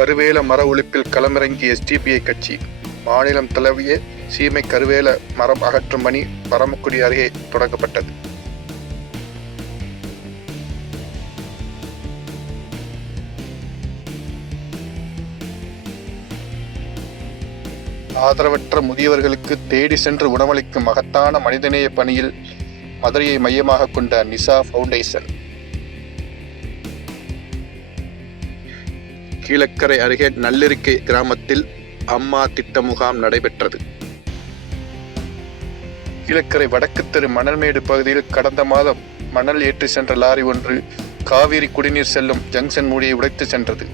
கருவேல மர ஒழிப்பில் களமிறங்கிய எஸ்டிபிஐ கட்சி மாநிலம் தழுவிய சீமை கருவேல மரம் அகற்றும் பணி பரமக்குடி அருகே தொடங்கப்பட்டது. ஆதரவற்ற முதியவர்களுக்கு தேடி சென்று உணவளிக்கும் மகத்தான மனிதநேய பணியில் மதுரையை மையமாக கொண்ட நிசா ஃபவுண்டேஷன். கீழக்கரை அருகே நல்லிருக்கை கிராமத்தில் அம்மா திட்ட முகாம் நடைபெற்றது. கீழக்கரை வடக்கு தெரு மணல்மேடு பகுதியில் கடந்த மாதம் மணல் ஏற்றி சென்ற லாரி ஒன்று காவிரி குடிநீர் செல்லும் ஜங்ஷன் மூடியை உடைத்து சென்றது.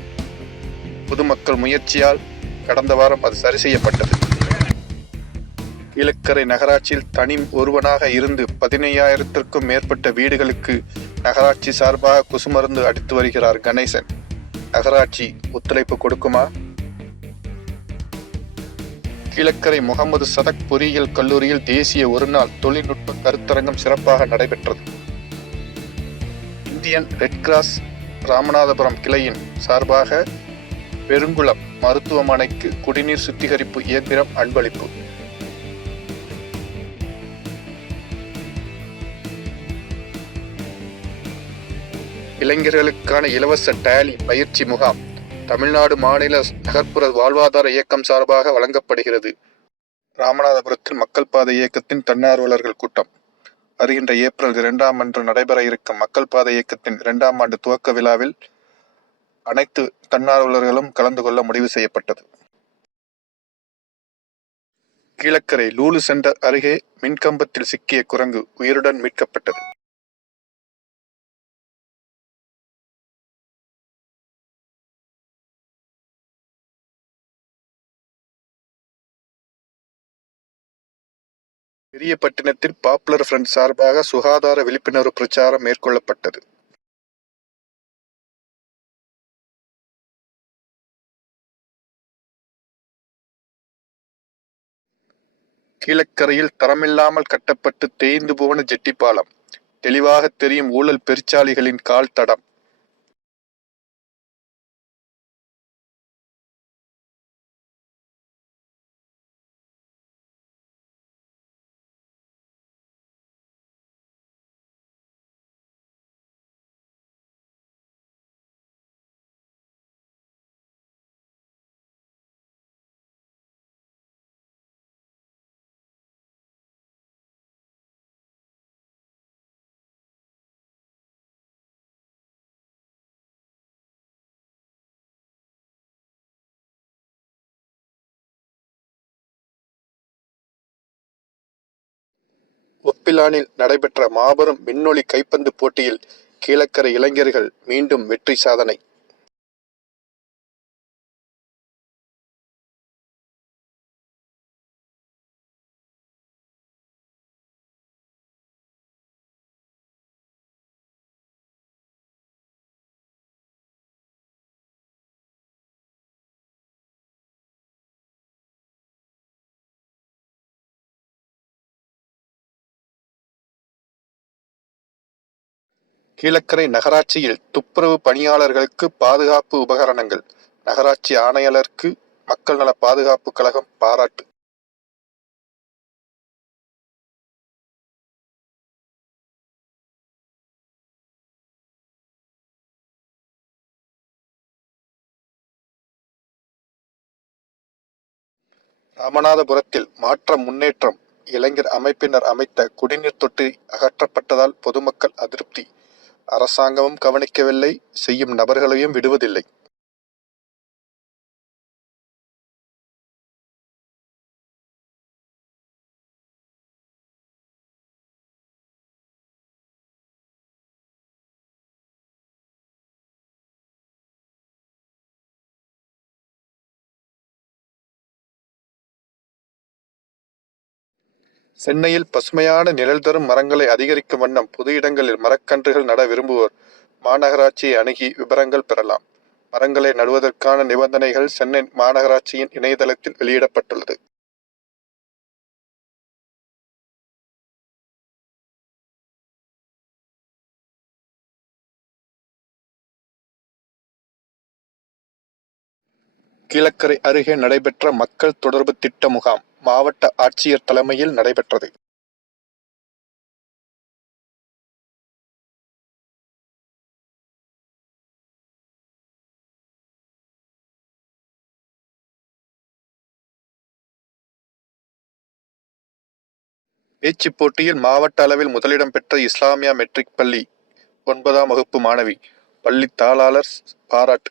பொதுமக்கள் முயற்சியால் கடந்த வாரம் அது சரி செய்யப்பட்டது. கீழக்கரை நகராட்சியில் தனி ஒருவனாக இருந்து பதினையாயிரத்திற்கும் மேற்பட்ட வீடுகளுக்கு நகராட்சி சார்பாக குசுமருந்து அடித்து வருகிறார் கணேசன். நகராட்சி ஒத்துழைப்பு கொடுக்குமா? கிழக்கரை முகமது சதக் பொறியியல் கல்லூரியில் தேசிய ஒருநாள் தொழில்நுட்ப கருத்தரங்கம் சிறப்பாக நடைபெற்றது. இந்தியன் ரெட் கிராஸ் ராமநாதபுரம் கிளையின் சார்பாக பெருங்குளம் மருத்துவமனைக்கு குடிநீர் சுத்திகரிப்பு இயந்திரம் அன்பளிப்பு. இளைஞர்களுக்கான இலவச டேலி பயிற்சி முகாம் தமிழ்நாடு மாநில நகர்ப்புற வாழ்வாதார இயக்கம் சார்பாக வழங்கப்படுகிறது. ராமநாதபுரத்தில் மக்கள் பாதை இயக்கத்தின் தன்னார்வலர்கள் கூட்டம். வருகின்ற ஏப்ரல் இரண்டாம் அன்று நடைபெற இருக்கும் மக்கள் பாதை இயக்கத்தின் இரண்டாம் ஆண்டு துவக்க விழாவில் அனைத்து தன்னார்வலர்களும் கலந்து கொள்ள முடிவு செய்யப்பட்டது. கீழக்கரை லூலு சென்டர் அருகே மின்கம்பத்தில் சிக்கிய குரங்கு உயிருடன் மீட்கப்பட்டது. பெரியபட்டினத்தில் பாப்புலர் ஃப்ரண்ட் சார்பாக சுகாதார விழிப்புணர்வு பிரச்சாரம் மேற்கொள்ளப்பட்டது. கீழக்கரையில் தரமில்லாமல் கட்டப்பட்டு தேய்ந்து போன ஜெட்டி பாலம் தெளிவாக தெரியும் ஊழல் பெருச்சாளிகளின் கால் தடம் ஒப்பிலானில் நடைபெற்ற மாபெரும் விண்ணொலி கைப்பந்து போட்டியில் கீழக்கரை இளைஞர்கள் மீண்டும் வெற்றி சாதனை. கீழக்கரை நகராட்சியில் துப்புரவு பணியாளர்களுக்கு பாதுகாப்பு உபகரணங்கள். நகராட்சி ஆணையாளருக்கு மக்கள் நல பாதுகாப்பு கழகம் பாராட்டு. ராமநாதபுரத்தில் மாற்றம் முன்னேற்றம். இளைஞர் அமைப்பினர் அமைத்த குடிநீர் தொட்டி அகற்றப்பட்டதால் பொதுமக்கள் அதிருப்தி. அரசாங்கமும் கவனிக்கவில்லை செய்யும் நபர்களையும் விடுவதில்லை. சென்னையில் பசுமையான நிழல் தரும் மரங்களை அதிகரிக்கும் வண்ணம் பொது இடங்களில் மரக்கன்றுகள் நட விரும்புவோர். மாநகராட்சியை அணுகி விவரங்கள் பெறலாம். மரங்களை நடுவதற்கான நிபந்தனைகள் சென்னை மாநகராட்சியின் இணையதளத்தில் வெளியிடப்பட்டுள்ளது. கீழக்கரை அருகே நடைபெற்ற மக்கள் தொடர்பு திட்ட முகாம். மாவட்ட ஆட்சியர் தலைமையில் நடைபெற்றது. பேச்சுப் போட்டியில் மாவட்ட அளவில் முதலிடம் பெற்ற இஸ்லாமியா மெட்ரிக் பள்ளி ஒன்பதாம் வகுப்பு மாணவி பள்ளி தாளாளர் பாராட்டு.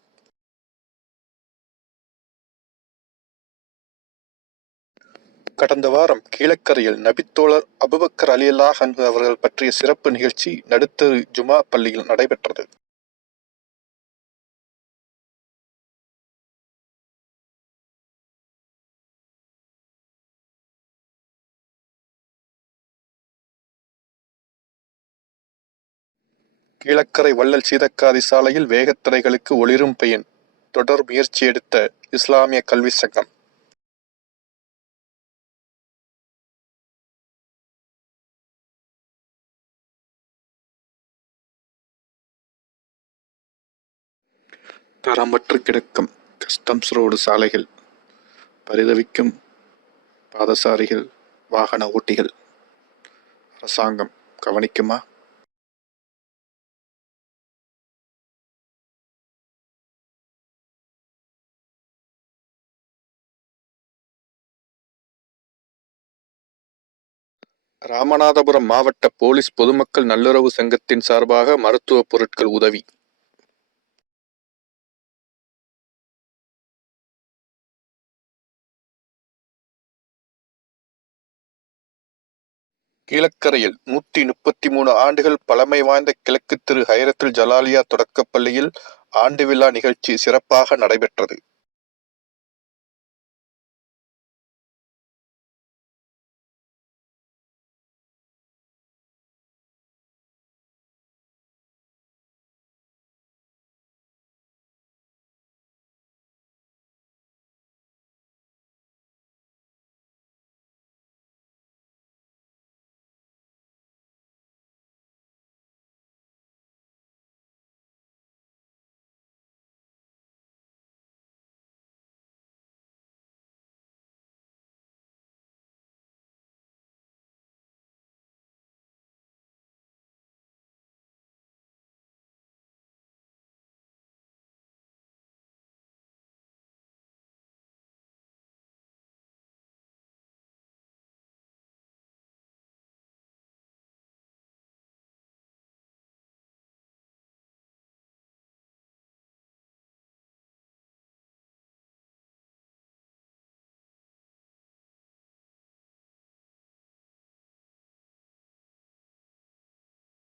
கடந்த வாரம் கீழக்கரையில் நபித்தோழர் அபுபக்கர் அலியல்லாஹ் அன்ஹு அவர்கள் பற்றிய சிறப்பு நிகழ்ச்சி நடுத்தரு ஜுமா பள்ளியில் நடைபெற்றது. கீழக்கரை வள்ளல் சீதக்காதி சாலையில் வேகத்தடைகளுக்கு ஒளிரும் பெயன் தொடர் முயற்சி எடுத்த இஸ்லாமிய கல்வி சங்கம். தரமற்று கிடக்கும் கஸ்டம்ஸ் ரோடு சாலைகள் பரிதவிக்கும் பாதசாரிகள் வாகன ஓட்டிகள். அரசாங்கம் கவனிக்குமா? ராமநாதபுரம் மாவட்ட போலீஸ் பொதுமக்கள் நல்லுறவு சங்கத்தின் சார்பாக மருத்துவ பொருட்கள் உதவி. கீழக்கரையில் நூற்றி முப்பத்தி மூணு ஆண்டுகள் பழமை வாய்ந்த கிழக்கு திரு ஹைரத்துல் ஜலாலியா தொடக்கப்பள்ளியில் ஆண்டு விழா நிகழ்ச்சி சிறப்பாக நடைபெற்றது.